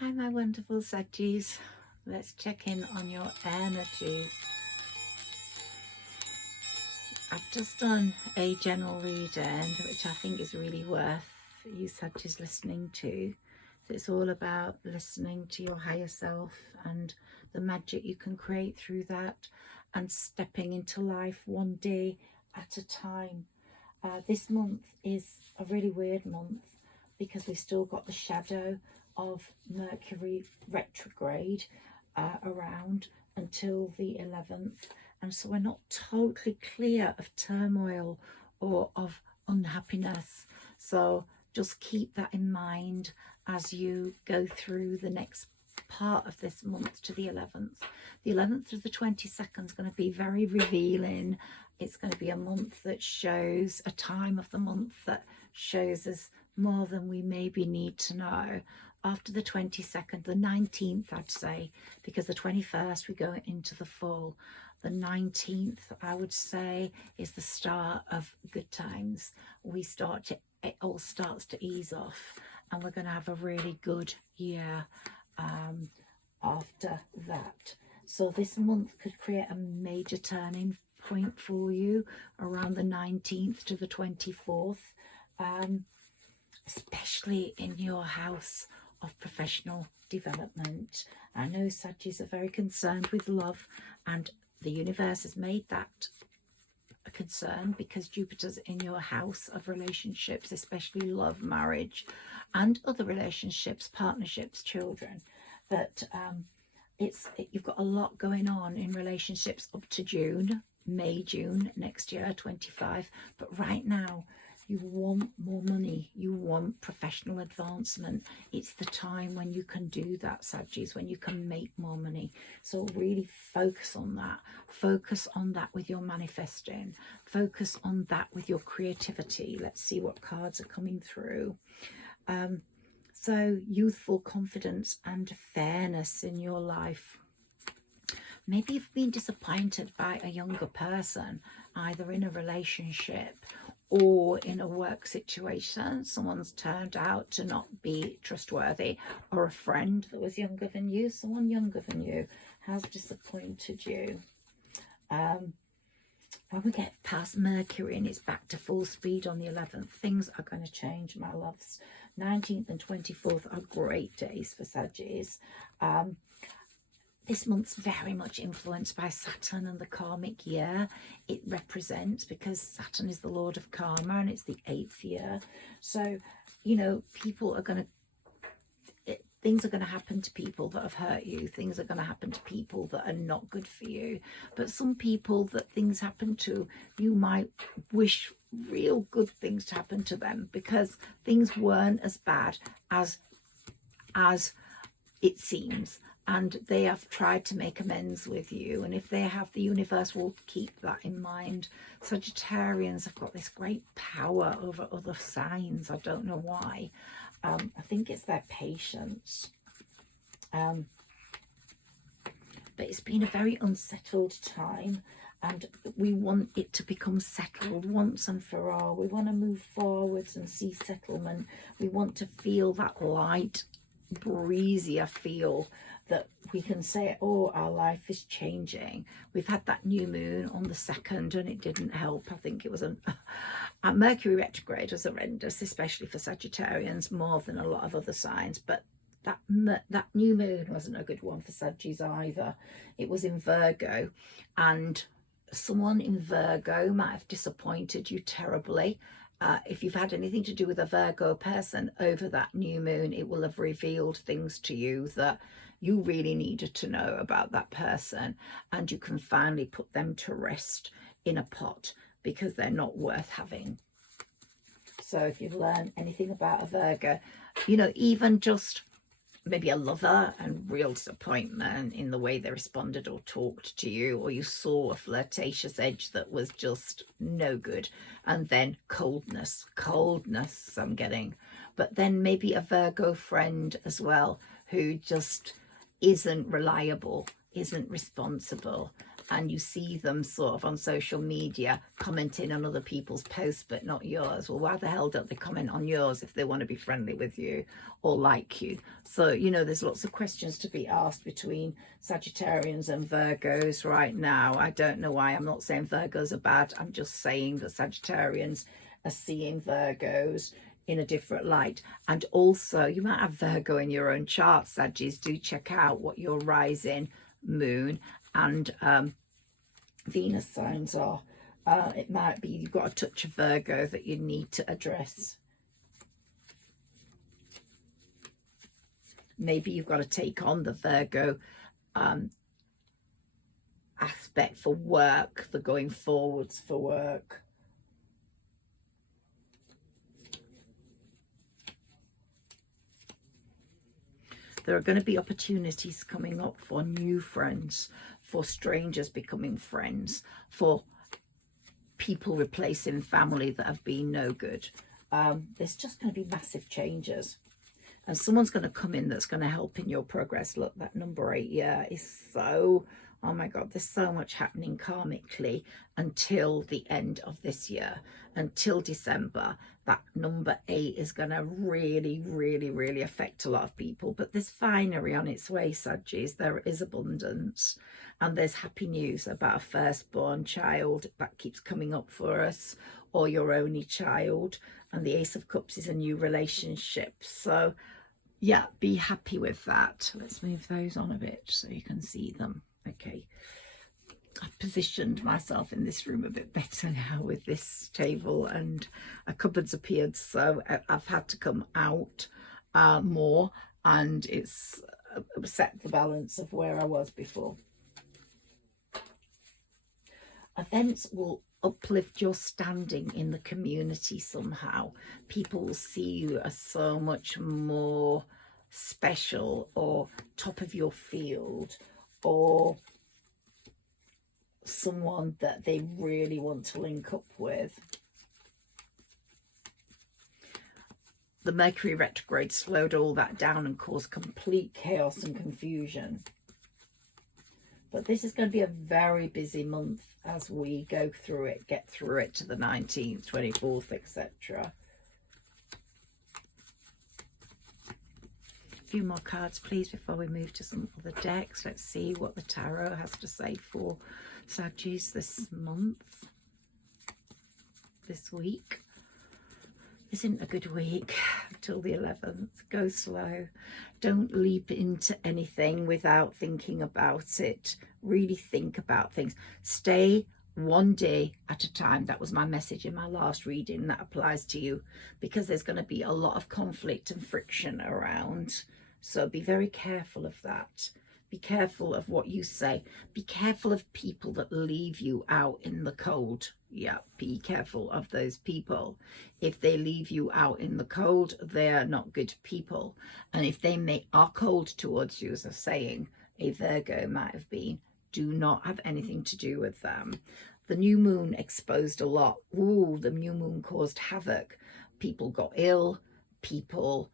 Hi, my wonderful Saggis. Let's check in on your energy. I've just done a general reading, which I think is really worth you Saggis listening to. So it's all about listening to your higher self and the magic you can create through that, and stepping into life one day at a time. This month is a really weird month because we've still got the shadow of Mercury retrograde around until the 11th, and so we're not totally clear of turmoil or of unhappiness. So just keep that in mind as you go through the next part of this month to the 11th. The 11th to the 22nd is going to be very revealing. It's going to be a month that shows, a time of the month that shows us more than we maybe need to know. After the 22nd, the 19th, I'd say, because the 21st we go into the full. The 19th, I would say, is the start of good times. It all starts to ease off, and we're going to have a really good year after that. So this month could create a major turning point for you around the 19th to the 24th, especially in your house of professional development. I know Saggis are very concerned with love, and the universe has made that a concern because Jupiter's in your house of relationships, especially love, marriage, and other relationships, partnerships, children. But you've got a lot going on in relationships up to June, June next year, 25. But right now, you want more money, you want professional advancement. It's the time when you can do that, Saggis, when you can make more money. So really focus on that. Focus on that with your manifesting. Focus on that with your creativity. Let's see what cards are coming through. So youthful confidence and fairness in your life. Maybe you've been disappointed by a younger person, either in a relationship or in a work situation. Someone's turned out to not be trustworthy, or a friend that was younger than you, someone younger than you has disappointed you. When we get past Mercury and it's back to full speed on the 11th, things are going to change, my loves. 19th and 24th are great days for Saggis. This month's very much influenced by Saturn and the karmic year it represents, because Saturn is the lord of karma and it's the 8th year. So, you know, things are going to happen to people that have hurt you. Things are going to happen to people that are not good for you. But some people that things happen to, you might wish real good things to happen to them, because things weren't as bad as it seems. And they have tried to make amends with you. And if they have, the universe will keep that in mind. Sagittarians have got this great power over other signs. I don't know why. I think it's their patience. But it's been a very unsettled time. And we want it to become settled once and for all. We want to move forwards and see settlement. We want to feel that light, breezier feel, that we can say, oh, our life is changing. We've had that new moon on the 2nd and it didn't help. I think it was a Mercury retrograde was horrendous, especially for Sagittarians, more than a lot of other signs. But that new moon wasn't a good one for Saggis either. It was in Virgo, and someone in Virgo might have disappointed you terribly. If you've had anything to do with a Virgo person over that new moon, it will have revealed things to you that you really needed to know about that person, and you can finally put them to rest in a pot, because they're not worth having. So if you've learned anything about a Virgo, you know, even just maybe a lover and real disappointment in the way they responded or talked to you, or you saw a flirtatious edge that was just no good, and then coldness I'm getting. But then maybe a Virgo friend as well, who just isn't reliable, isn't responsible, and you see them sort of on social media commenting on other people's posts but not yours. Well, why the hell don't they comment on yours if they want to be friendly with you or like you? So, you know, there's lots of questions to be asked between Sagittarians and Virgos right now. I don't know why. I'm not saying Virgos are bad. I'm just saying that Sagittarians are seeing Virgos in a different light. And also, you might have Virgo in your own chart, Sagittarius. Do check out what your rising, moon, and Venus signs are. It might be you've got a touch of Virgo that you need to address. Maybe you've got to take on the Virgo aspect for work, for going forwards for work. There are going to be opportunities coming up for new friends, for strangers becoming friends, for people replacing family that have been no good. There's just going to be massive changes. And someone's going to come in that's going to help in your progress. Look, that number 8, yeah, is so, oh my God, there's so much happening karmically until the end of this year, until December. That number 8 is going to really, really, really affect a lot of people. But there's finery on its way, Sagittarius. There is abundance. And there's happy news about a firstborn child that keeps coming up for us, or your only child. And the Ace of Cups is a new relationship. So, yeah, be happy with that. Let's move those on a bit so you can see them. Okay. I've positioned myself in this room a bit better now with this table, and a cupboard's appeared, so I've had to come out more, and it's upset the balance of where I was before. Events will uplift your standing in the community somehow. People will see you as so much more special, or top of your field, or someone that they really want to link up with. The Mercury retrograde slowed all that down and caused complete chaos and confusion. But this is going to be a very busy month as we go through it, get through it to the 19th, 24th, etc. A few more cards, please, before we move to some other decks. Let's see what the tarot has to say for Sagittarius this month, this week. Isn't a good week till the 11th. Go slow. Don't leap into anything without thinking about it. Really think about things. Stay one day at a time. That was my message in my last reading. That applies to you, because there's going to be a lot of conflict and friction around. So be very careful of that. Be careful of what you say. Be careful of people that leave you out in the cold. Yeah, be careful of those people. If they leave you out in the cold, they're not good people. And if they are cold towards you, as I'm saying, a Virgo might have been, do not have anything to do with them. The new moon exposed a lot. Ooh, the new moon caused havoc. People got ill. People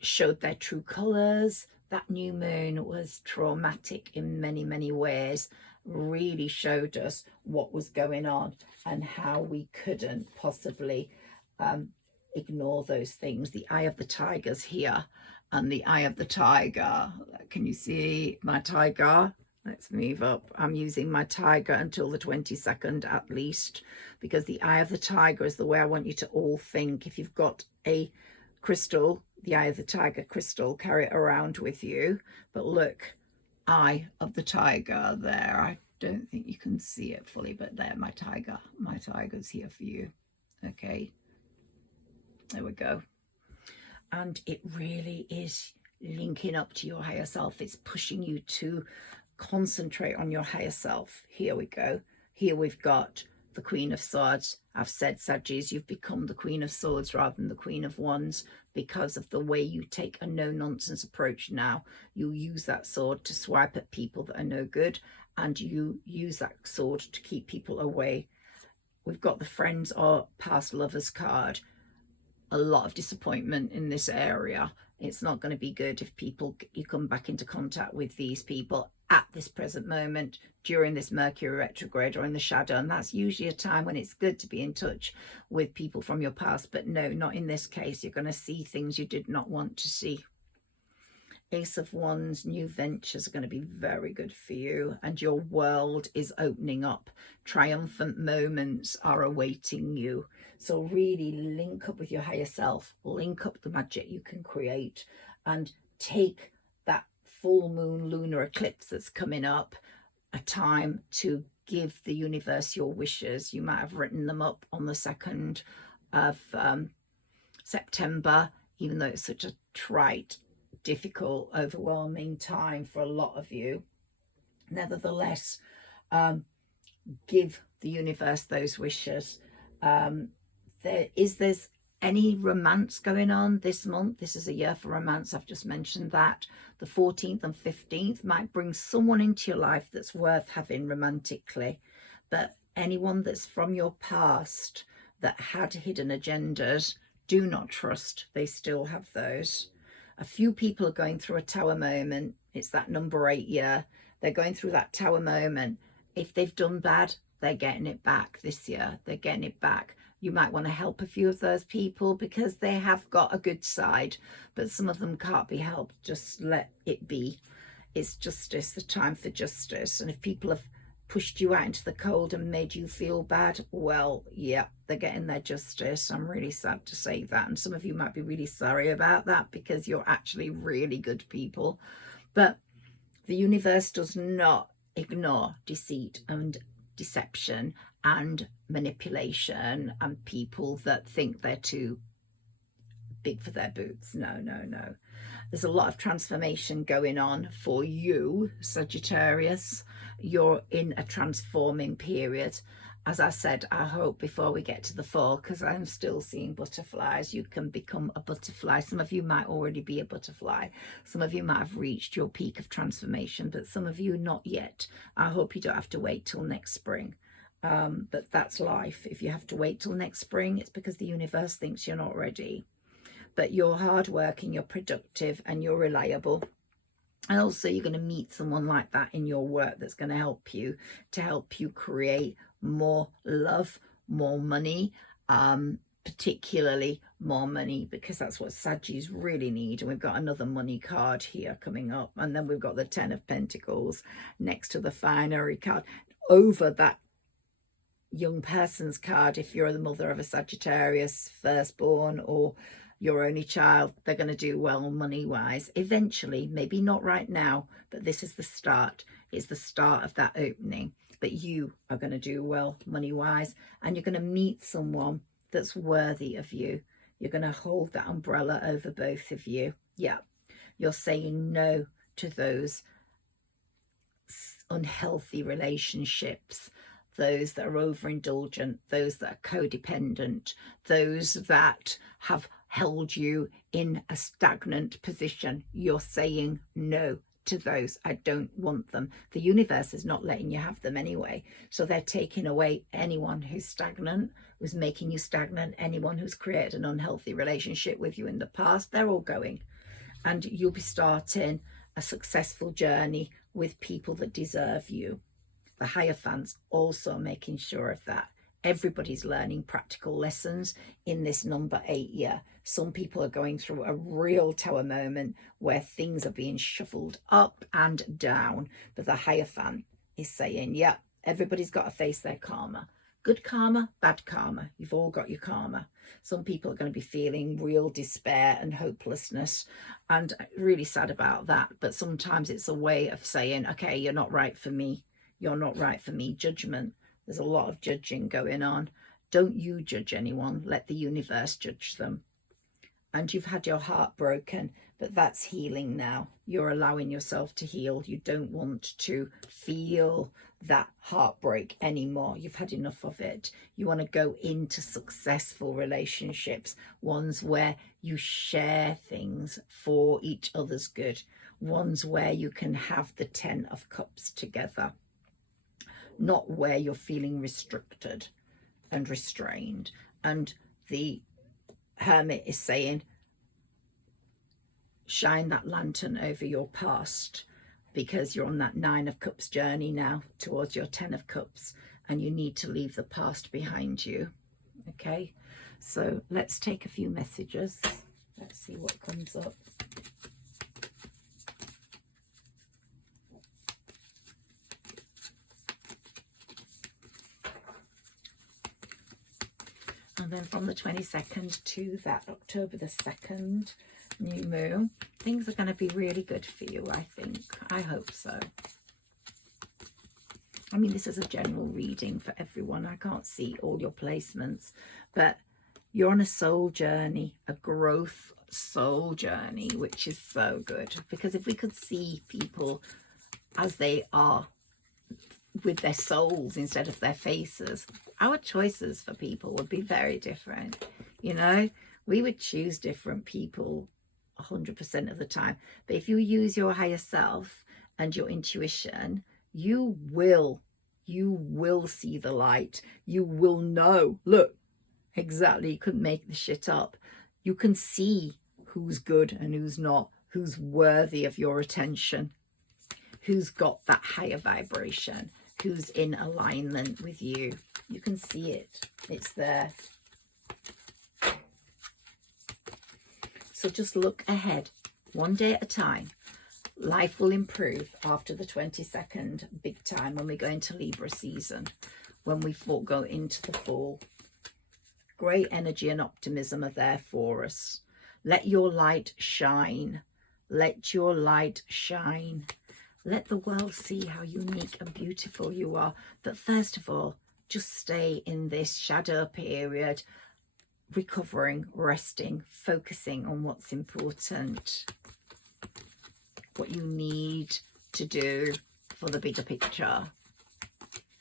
showed their true colors. That new moon was traumatic in many, many ways. Really showed us what was going on and how we couldn't possibly ignore those things. The eye of the tiger's here, and the eye of the tiger. Can you see my tiger? Let's move up. I'm using my tiger until the 22nd at least, because the eye of the tiger is the way I want you to all think. If you've got a crystal, the eye of the tiger crystal, carry it around with you. But look, eye of the tiger there. I don't think you can see it fully, but there, my tiger's here for you. Okay, there we go. And it really is linking up to your higher self. It's pushing you to concentrate on your higher self. Here we go. Here we've got the Queen of Swords. I've said, Sagittarius, you've become the Queen of Swords rather than the Queen of Wands, because of the way you take a no-nonsense approach now. You use that sword to swipe at people that are no good, and you use that sword to keep people away. We've got the Friends or Past Lovers card. a lot of disappointment in this area. It's not going to be good if you come back into contact with these people at this present moment during this Mercury retrograde or in the shadow. And that's usually a time when it's good to be in touch with people from your past. But no, not in this case. You're going to see things you did not want to see. Ace of Wands, new ventures are going to be very good for you, and your world is opening up. Triumphant moments are awaiting you. So really link up with your higher self, link up the magic you can create, and take that full moon lunar eclipse that's coming up, a time to give the universe your wishes. You might have written them up on the 2nd of September, even though it's such a trite, difficult, overwhelming time for a lot of you. Nevertheless, give the universe those wishes. There's any romance going on this month. This is a year for romance. I've just mentioned that. The 14th and 15th might bring someone into your life that's worth having romantically. But anyone that's from your past that had hidden agendas, do not trust. They still have those. A few people are going through a tower moment. It's that number 8 year. They're going through that tower moment. If they've done bad, they're getting it back this year. They're getting it back. You might want to help a few of those people because they have got a good side, but some of them can't be helped. Just let it be. It's justice, the time for justice. And if people have pushed you out into the cold and made you feel bad, well, yeah, they're getting their justice. I'm really sad to say that. And some of you might be really sorry about that because you're actually really good people. But the universe does not ignore deceit and deception and manipulation and people that think they're too big for their boots. No, no, no. There's a lot of transformation going on for you, Sagittarius. You're in a transforming period. As I said, I hope before we get to the fall, because I'm still seeing butterflies, you can become a butterfly. Some of you might already be a butterfly. Some of you might have reached your peak of transformation, but some of you not yet. I hope you don't have to wait till next spring. But that's life. If you have to wait till next spring, it's because the universe thinks you're not ready. But you're hardworking, you're productive, and you're reliable. And also you're going to meet someone like that in your work that's going to help you create more love, more money, particularly more money, because that's what Saggis really need. And we've got another money card here coming up. And then we've got the 10 of Pentacles next to the finery card over that young person's card. If you're the mother of a Sagittarius firstborn or your only child, they're going to do well money wise eventually. Maybe not right now, but this is the start. It's the start of that opening. But you are going to do well money wise, and you're going to meet someone that's worthy of you. You're going to hold that umbrella over both of you. Yeah, you're saying no to those unhealthy relationships, those that are overindulgent, those that are codependent, those that have held you in a stagnant position. You're saying no to those. I don't want them. The universe is not letting you have them anyway. So they're taking away anyone who's stagnant, who's making you stagnant, anyone who's created an unhealthy relationship with you in the past. They're all going. And you'll be starting a successful journey with people that deserve you. The Hierophant's also making sure of that. Everybody's learning practical lessons in this number 8 year. Some people are going through a real tower moment where things are being shuffled up and down. But the Hierophant is saying, yeah, everybody's got to face their karma. Good karma, bad karma. You've all got your karma. Some people are going to be feeling real despair and hopelessness, and really sad about that. But sometimes it's a way of saying, okay, you're not right for me. You're not right for me. Judgment. There's a lot of judging going on. Don't you judge anyone. Let the universe judge them. And you've had your heart broken, but that's healing now. You're allowing yourself to heal. You don't want to feel that heartbreak anymore. You've had enough of it. You want to go into successful relationships, ones where you share things for each other's good, ones where you can have the 10 of Cups together, not where you're feeling restricted and restrained. And the Hermit is saying, shine that lantern over your past, because you're on that 9 of Cups journey now towards your 10 of Cups, and you need to leave the past behind you. Okay, so let's take a few messages. Let's see what comes up. And then from the 22nd to that October the 2nd, new moon, things are going to be really good for you, I think. I hope so. I mean, this is a general reading for everyone. I can't see all your placements, but you're on a soul journey, a growth soul journey, which is so good. Because if we could see people as they are with their souls instead of their faces, our choices for people would be very different. You know, we would choose different people 100% of the time. But if you use your higher self and your intuition, you will see the light. You will know, look, exactly, you couldn't make the shit up. You can see who's good and who's not, who's worthy of your attention, who's got that higher vibration, who's in alignment with you. You can see it. It's there. So just look ahead, one day at a time. Life will improve after the 22nd, big time, when we go into Libra season, when we go into the fall. Great energy and optimism are there for us. Let your light shine. Let your light shine. Let the world see how unique and beautiful you are. But first of all, just stay in this shadow period, recovering, resting, focusing on what's important, what you need to do for the bigger picture.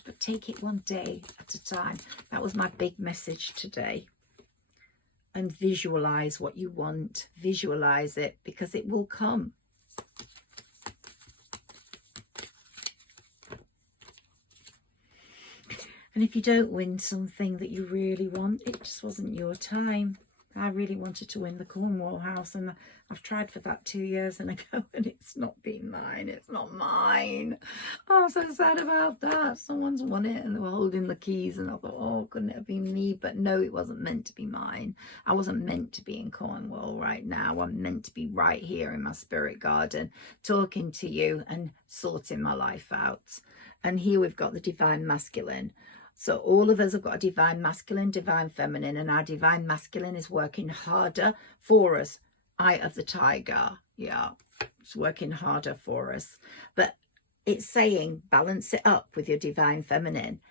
But take it one day at a time. That was my big message today. And visualize what you want. Visualize it, because it will come. And if you don't win something that you really want, it just wasn't your time. I really wanted to win the Cornwall house, and I've tried for that 2 years ago, and it's not been mine. It's not mine. Oh, I'm so sad about that. Someone's won it and they were holding the keys, and I thought, oh, couldn't it have been me? But no, it wasn't meant to be mine. I wasn't meant to be in Cornwall right now. I'm meant to be right here in my spirit garden, talking to you and sorting my life out. And here we've got the divine masculine. So all of us have got a divine masculine, divine feminine, and our divine masculine is working harder for us. Eye of the tiger. Yeah, it's working harder for us. But it's saying balance it up with your divine feminine.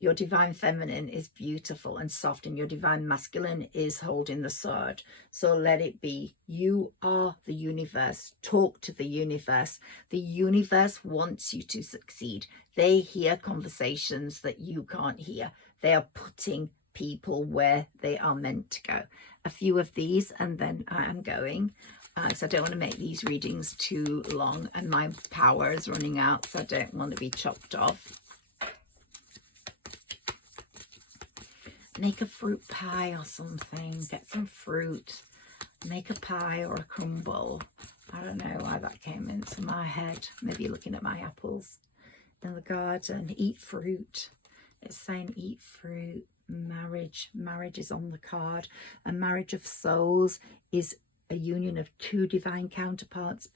Your divine feminine is beautiful and soft, and your divine masculine is holding the sword. So let it be. You are the universe. Talk to the universe. The universe wants you to succeed. They hear conversations that you can't hear. They are putting people where they are meant to go. A few of these, and then I am going. So I don't want to make these readings too long, and my power is running out, so I don't want to be chopped off. Make a fruit pie or something. Get some fruit. Make a pie or a crumble. I don't know why that came into my head. Maybe you're looking at my apples in the garden. Eat fruit. It's saying eat fruit. Marriage. Marriage is on the card. A marriage of souls is a union of two divine counterparts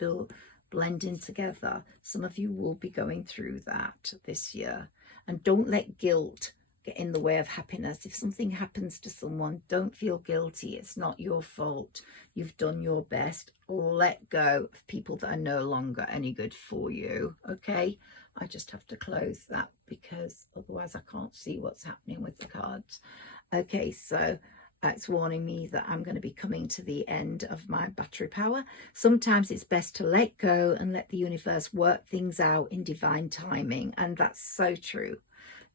blending together. Some of you will be going through that this year. And don't let guilt get in the way of happiness. If something happens to someone, don't feel guilty. It's not your fault. You've done your best. Let go of people that are no longer any good for you. Okay, I just have to close that because otherwise I can't see what's happening with the cards. Okay, so it's warning me that I'm going to be coming to the end of my battery power. Sometimes it's best to let go and let the universe work things out in divine timing, and that's so true.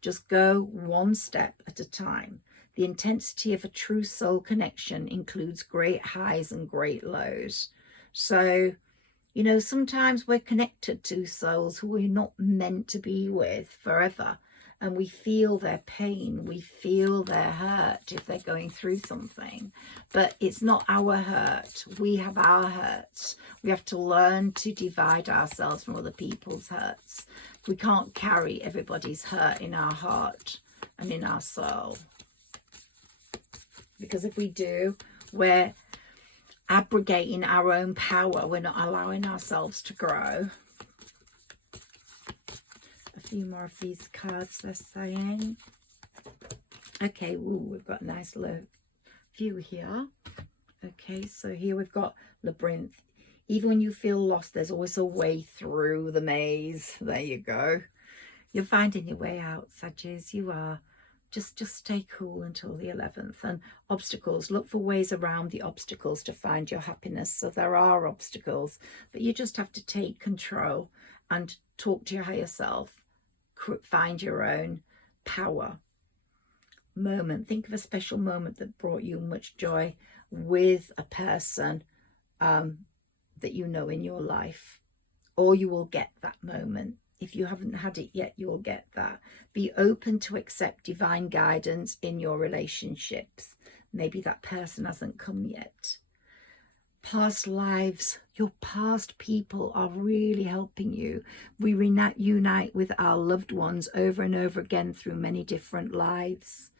Just go one step at a time. The intensity of a true soul connection includes great highs and great lows. So, you know, sometimes we're connected to souls who we're not meant to be with forever. and we feel their pain, we feel their hurt if they're going through something. But it's not our hurt. We have our hurts. We have to learn to divide ourselves from other people's hurts. We can't carry everybody's hurt in our heart and in our soul. Because if we do, we're abrogating our own power. We're not allowing ourselves to grow. A few more of these cards, they're saying. Okay, ooh, we've got a nice little view here. Okay, so here we've got labyrinth. Even when you feel lost, there's always a way through the maze. There you go. You're finding your way out, Saggies. You are. Just stay cool until the 11th. And obstacles, look for ways around the obstacles to find your happiness. So there are obstacles, but you just have to take control and talk to your higher self. Find your own power. Moment. Think of a special moment that brought you much joy with a person that you know in your life, or you will get that moment. If you haven't had it yet, you will get that. Be open to accept divine guidance in your relationships. Maybe that person hasn't come yet. Past lives, your past people are really helping you. We unite with our loved ones over and over again through many different lives.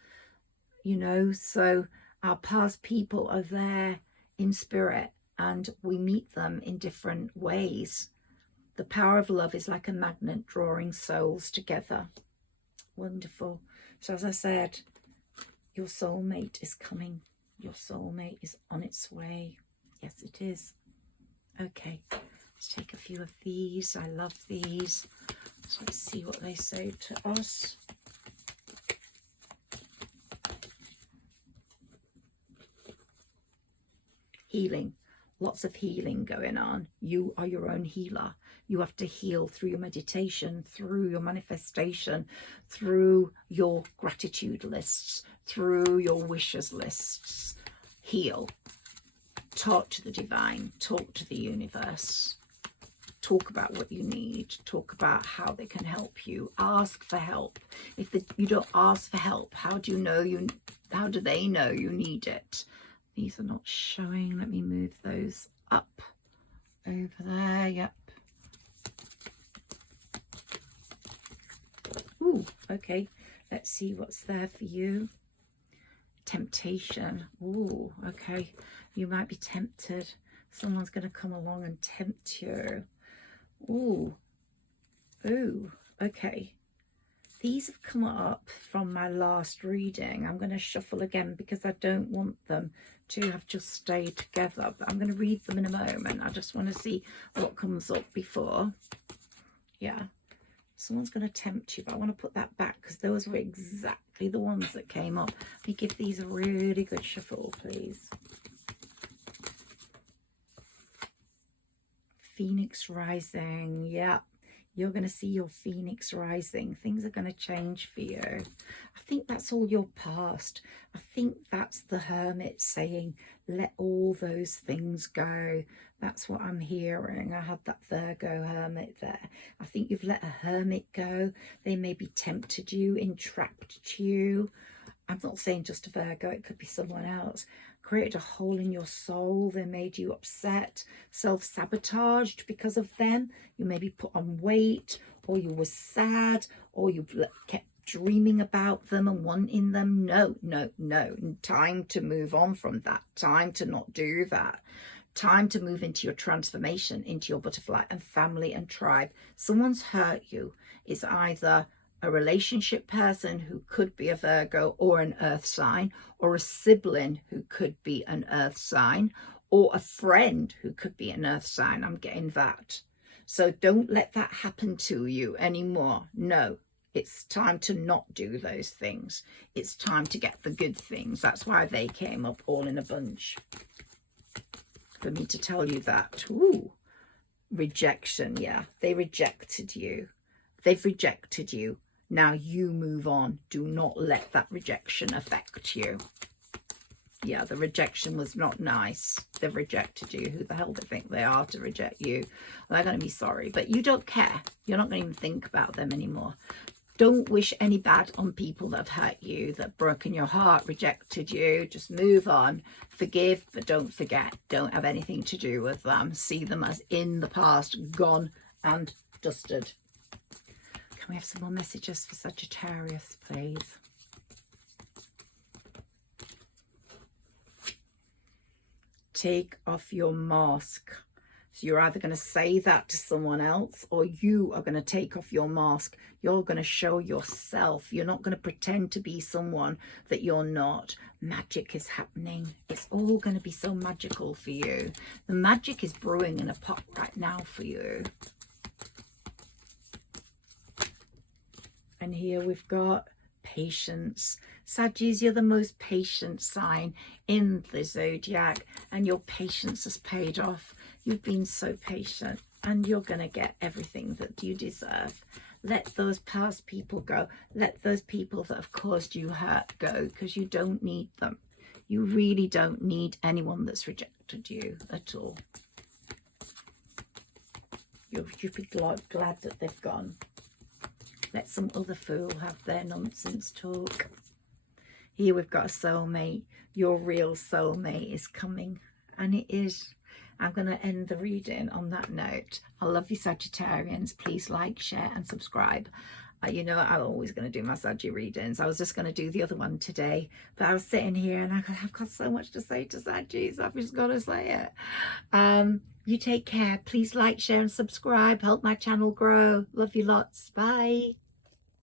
You know, so our past people are there in spirit and we meet them in different ways. The power of love is like a magnet drawing souls together. Wonderful. So as I said, your soulmate is coming. Your soulmate is on its way. Yes, it is. Okay, let's take a few of these. I love these. So let's see what they say to us. Healing. Lots of healing going on. You are your own healer. You have to heal through your meditation, through your manifestation, through your gratitude lists, through your wishes lists. Heal. Talk to the divine. Talk to the universe. Talk about what you need. Talk about how they can help you. Ask for help. If you don't ask for help, how do you know how do they know you need it? These are not showing. Let me move those up over there. Yep. Ooh, okay. Let's see what's there for you. Temptation. Ooh, okay. You might be tempted. Someone's going to come along and tempt you. Ooh. Ooh, okay. These have come up from my last reading. I'm going to shuffle again because I don't want them to have just stayed together. But I'm going to read them in a moment. I just want to see what comes up before. Yeah. Someone's going to tempt you, but I want to put that back because those were exactly the ones that came up. Let me give these a really good shuffle, please. Phoenix rising. Yeah. You're going to see your phoenix rising. Things are going to change for you. I think that's all your past. I think that's the hermit saying, let all those things go. That's what I'm hearing. I had that Virgo hermit there. I think you've let a hermit go. They maybe tempted you, entrapped you. I'm not saying just a Virgo. It could be someone else. Created a hole in your soul. They made you upset, self-sabotaged because of them. You maybe put on weight, or you were sad, or you kept dreaming about them and wanting them. No, no, no. Time to move on from that. Time to not do that. Time to move into your transformation, into your butterfly and family and tribe. Someone's hurt you. It's either a relationship person who could be a Virgo or an earth sign, or a sibling who could be an earth sign, or a friend who could be an earth sign. I'm getting that. So don't let that happen to you anymore. No, it's time to not do those things. It's time to get the good things. That's why they came up all in a bunch. For me to tell you that. Ooh, rejection. Yeah, they rejected you. They've rejected you. Now you move on. Do not let that rejection affect you. Yeah, the rejection was not nice. They've rejected you. Who the hell do they think they are to reject you? Well, they're going to be sorry, but you don't care. You're not going to even think about them anymore. Don't wish any bad on people that have hurt you, that have broken your heart, rejected you. Just move on. Forgive, but don't forget. Don't have anything to do with them. See them as in the past, gone and dusted. Can we have some more messages for Sagittarius, please? Take off your mask. So you're either going to say that to someone else, or you are going to take off your mask. You're going to show yourself. You're not going to pretend to be someone that you're not. Magic is happening. It's all going to be so magical for you. The magic is brewing in a pot right now for you. And here we've got patience. Sagittarius, you're the most patient sign in the zodiac, and your patience has paid off. You've been so patient, and you're going to get everything that you deserve. Let those past people go. Let those people that have caused you hurt go, because you don't need them. You really don't need anyone that's rejected you at all. You'll be glad that they've gone. Let some other fool have their nonsense talk. Here we've got a soulmate. Your real soulmate is coming, and it is. I'm going to end the reading on that note. I love you, Sagittarians. Please like, share and subscribe. You know, I'm always going to do my Saggi readings. I was just going to do the other one today, but I was sitting here and I've got so much to say to Saggi, so I've just got to say it. You take care. Please like, share and subscribe. Help my channel grow. Love you lots. Bye.